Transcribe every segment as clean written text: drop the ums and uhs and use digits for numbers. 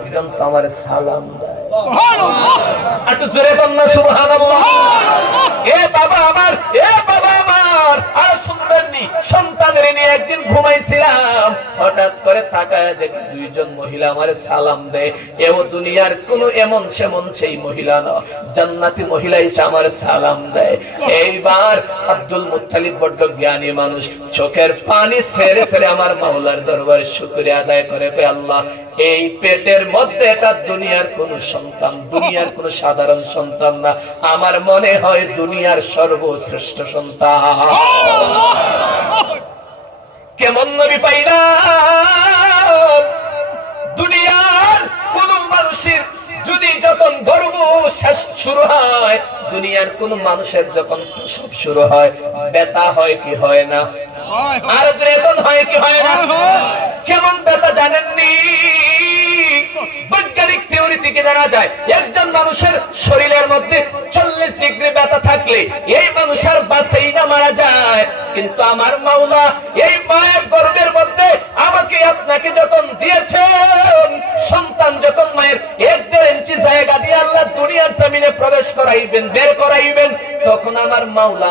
পর্যন্ত আমার সালাম দেয়। সুবহানাল্লাহ। একটু জোরে বল না সুবহানাল্লাহ। এ বাবা আমার, এ বাবা আমার, আর শুনবেননি, সন্তানের নিয়ে একদিন ঘুমাইছিলাম, হঠাৎ করে তাকায় দেখি দুইজন মহিলা আমার সালাম দেয়। এও দুনিয়ার কোন এমন সেমন সেই মহিলা না, জান্নাতি মহিলা এসে আমার সালাম দেয়। এইবার আব্দুল মুত্তালিব বড্ড জ্ঞানী মানুষ, চোখের পানি ছেড়ে ছেড়ে আমার মাওলার দরবারে শুকরিয়া আদায় করে, আল্লাহ এই পেটের মধ্যে এটা দুনিয়ার কোন সন্তান, দুনিয়ার কোন সাধারণ সন্তান না, আমার মনে হয় দুনিয়ার সর্বশ্রেষ্ঠ সন্তান। কেমন নবী পাইলাম, দুনিয়ার কোন মানুষের যদি যখন গর্ভ শেষ শুরু হয়, দুনিয়ার কোন মানুষের যখন প্রসব শুরু হয়, ব্যথা হয় কি হয় না? আর বেতন হয় কি হয় না? কেমন ব্যথা জানেননি? বৈজ্ঞানিক থিওরি থেকে জানা যায়, একজন মানুষের শরীরের মধ্যে 40 ডিগ্রি ব্যথা থাকলে এই মানুষের বাঁচেই না, মারা যায়। কিন্তু আমার মাওলা এই মায়ের গর্ভের মধ্যে আমাকে আপনাকে যখন দিয়েছেন, সন্তান যখন মায়ের 1-1.5 ইঞ্চি জায়গা দিয়ে আল্লাহ দুনিয়ার জমিনে প্রবেশ করাইবেন, বের করাইবেন, তখন আমার মাওলা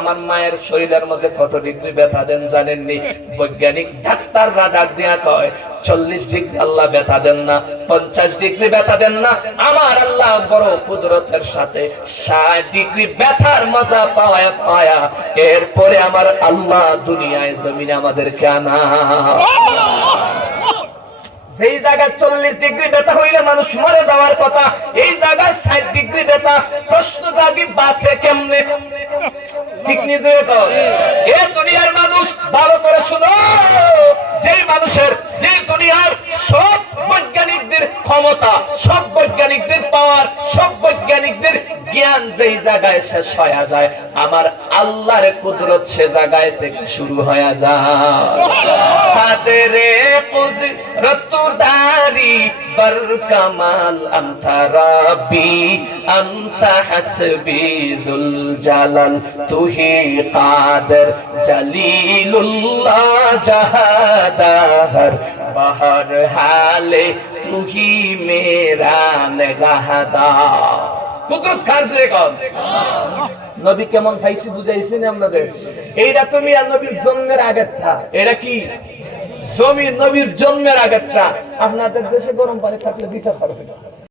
আমার মায়ের শরীরের মধ্যে কত ডিগ্রি ব্যথা দেন জানেননি? বৈজ্ঞানিক ডাক্তাররা ডাক দিয়া কয় 40 ডিগ্রি আল্লাহ ব্যথা দেন না, 50 ডিগ্রি ব্যথা দেন না, আমার আল্লাহ বড় কুদরতের সাথে 60 ডিগ্রি ব্যথার মজা পাওয়া পায়া এরপরে আমার আল্লাহ দুনিয়ায় জমিনে আমাদেরকে আনা। যেই জায়গায় 40 ডিগ্রি ব্যথা হইলে মানুষ মরে যাওয়ার কথা, এই জায়গায় 60 ডিগ্রি ব্যথা, প্রশ্ন জাগি বাঁচে কেমনে? ঠিক নিজে এ দুনিয়ার মানুষ ভালো করে শুনো, যেই মানুষের, যে দুনিয়ার সব বৈজ্ঞানিকদের ক্ষমতা, সব বৈজ্ঞানিকদের পাওয়ার, সব বৈজ্ঞানিকদের জ্ঞান যেই জায়গায় শেষ হয়ে যায়, আমার আল্লাহর কুদরত সে জায়গায় থেকে শুরু হয়ে যায়। কাদেরে কুদরত দারি বর কামাল আনতা রাব্বি আনতা হাসবি দুল জালাল তুহি কাদের জলিলুল্লাহ জাহাদার বাহার হালে তুহি মেরা নিগাহদা। কুদরত কার জোরে কর। নবী কেমন ফাইসি বুঝাইছেন আপনাদের? এইটা তুমি আর নবীর জন্মের আগেরটা, এটা কি জমির নবীর জন্মের আগেরটা। আপনাদের দেশে গরম পানি থাকলে দিতে পারবে না।